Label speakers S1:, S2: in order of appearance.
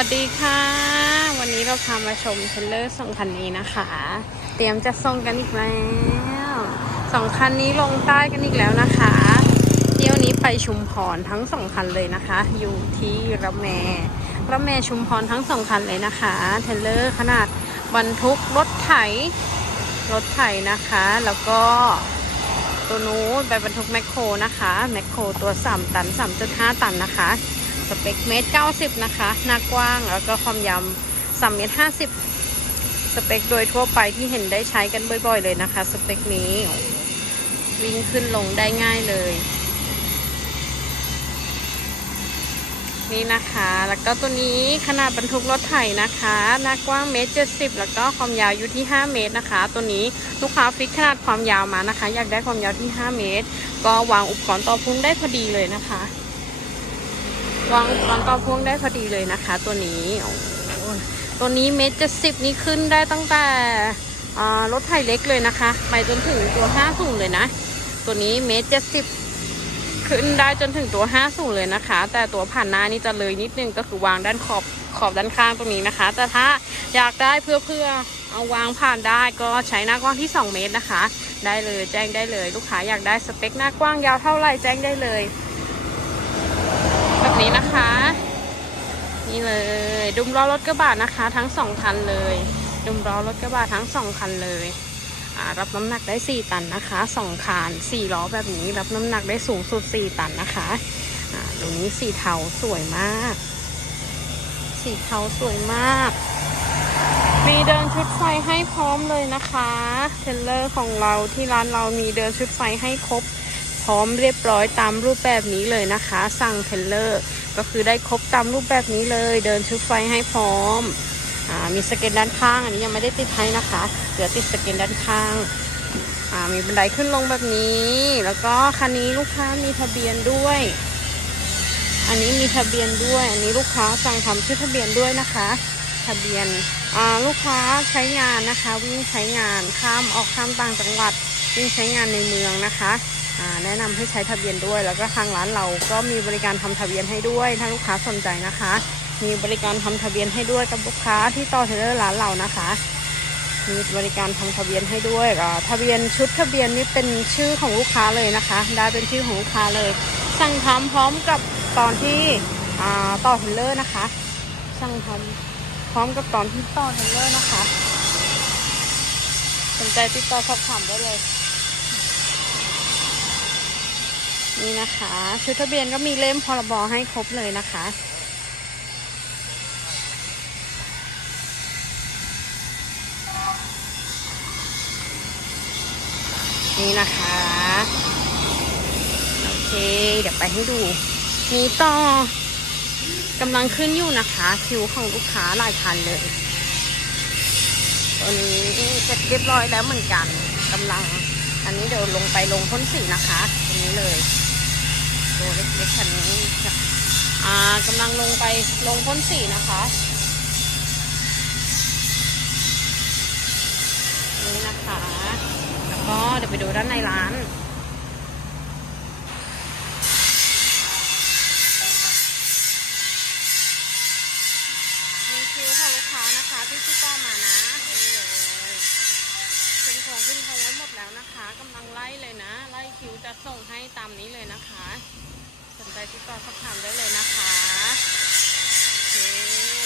S1: วัสดีค่ะ วันนี้เราพามาชมเทรลเลอร์สองคันนี้นะคะ เตรียมจะส่งกันอีกแล้วสองคันนี้ลงใต้กันอีกแล้วนะคะเที่ยวนี้ไปชุมพรทั้งสองคันเลยนะคะ อยู่ที่ระแมระแมชุมพรทั้งสองคันเลยนะคะเทรลเลอร์ขนาดบรรทุกรถไถรถไถนะคะ แล้วก็ตัวนู้นไปบรรทุกแมคโครนะคะแมคโครตัว 3 ตัน 3.5 ตันนะคะ สเปคเมตร90นะคะ หน้ากว้างแล้วก็ความยาว3เมตร50สเปคโดยทั่วไปที่เห็นได้ใช้กันบ่อย ๆ เลยนะคะ สเปคนี้ วิ่งขึ้นลงได้ง่ายเลย นี่นะคะ แล้วก็ตัวนี้ขนาดบรรทุกรถไถนะคะ หน้ากว้างเมตร70แล้วก็ความยาวอยู่ที่ 5 เมตรนะคะ ตัวนี้ลูกค้าฟิกขนาดความยาวมานะคะ อยากได้ความยาวที่ 5 เมตร ก็วางอุปกรณ์ต่อพุ่งได้พอดีเลยนะคะ วางอุปกรณ์ต่อพ่วงได้พอดีเลยนะคะ ตัวนี้ตัวนี้เมตรเจ็ดสิบนี่ขึ้นได้ตั้งแต่รถไถเล็กเลยนะคะ ไปจนถึงตัวห้าสูงเลยนะ ตัวนี้เมตรเจ็ดสิบขึ้นได้จนถึงตัวห้าสูงเลยนะคะ แต่ตัวผ่านหน้านี่จะเลยนิดนึงก็คือวางด้านขอบขอบด้านข้างตรงนี้นะคะ แต่ถ้าอยากได้เพื่อเพื่อเอาวางผ่านได้ก็ใช้หน้ากว้างที่ 2 เมตรนะคะ ได้เลยแจ้งได้เลย ลูกค้าอยากได้สเปคหน้ากว้างยาวเท่าไหร่แจ้งได้เลย แบบนี้นะคะ นี่เลย ดุมล้อรถกระบะนะคะ ทั้งสองคันเลย ดุมล้อรถกระบะทั้งสองคันเลยรับน้ำหนักได้ 4 ตันนะคะสองคันสี่ล้อแบบนี้รับน้ำหนักได้สูงสุด 4 ตันนะคะอ่าตรงนี้สีเทาสวยมาก สีเทาสวยมาก มีเดินชุดไฟให้พร้อมเลยนะคะ เทรลเลอร์ของเราที่ร้านเรามีเดินชุดไฟให้ครบ พร้อมเรียบร้อยตามรูปแบบนี้เลยนะคะ สั่งเทรลเลอร์ก็คือได้ครบตามรูปแบบนี้เลย เดินชุดไฟให้พร้อมอมีสเก็ตด้านข้าง อันนี้ยังไม่ได้ติดให้นะคะเหลือติดสเก็ตด้านข้างมีบันไดขึ้นลงแบบนี้ แล้วก็คันนี้ลูกค้ามีทะเบียนด้วย อันนี้มีทะเบียนด้วย อันนี้ลูกค้าสั่งทำชื่อทะเบียนด้วยนะคะ ทะเบียนลูกค้าใช้งานนะคะ วิ่งใช้งานข้ามออกข้ามต่างจังหวัดวิ่งใช้งานในเมืองนะคะ แนะนำให้ใช้ทะเบียนด้วย แล้วก็ทางร้านเราก็มีบริการทำทะเบียนให้ด้วย ถ้าลูกค้าสนใจนะคะ มีบริการทำทะเบียนให้ด้วยกับลูกค้าที่ต่อเทเลอร์ร้านเรานะคะ มีบริการทำทะเบียนให้ด้วยทะเบียนชุดทะเบียนนี่เป็นชื่อของลูกค้าเลยนะคะ ได้เป็นชื่อของลูกค้าเลย สั่งทำพร้อมกับตอนที่ต่อเทเลอร์นะคะ สั่งทำพร้อมกับตอนที่ต่อเทเลอร์นะคะ สนใจติดต่อสอบถามได้เลย นี่นะคะ ชุดทะเบียนก็มีเล่มพรบให้ครบเลยนะคะ นี่นะคะ โอเค เดี๋ยวไปให้ดู นี่ต่อกำลังขึ้นอยู่นะคะ คิวของลูกค้าหลายพันเลยตัวนี้เสร็จเรียบร้อยแล้วเหมือนกันกำลัง อันนี้เดี๋ยวลงไปลงพ่นสีนะคะตรงนี้เลยตัวเล็กๆคันนี้ค่ะอ่ากำลังลงไปลงพ่นสีนะคะนี่นะคะแล้วก็เดี๋ยวไปดูด้านในร้านมีคิวของลูกค้านะคะที่ติดต่อมานะ ขนของขึ้นขาไว้หมดแล้วนะคะกำลังไล่เลยนะ ไล่คิวจะส่งให้ตามนี้เลยนะคะ สนใจติดต่อสอบถามได้เลยนะคะโอเค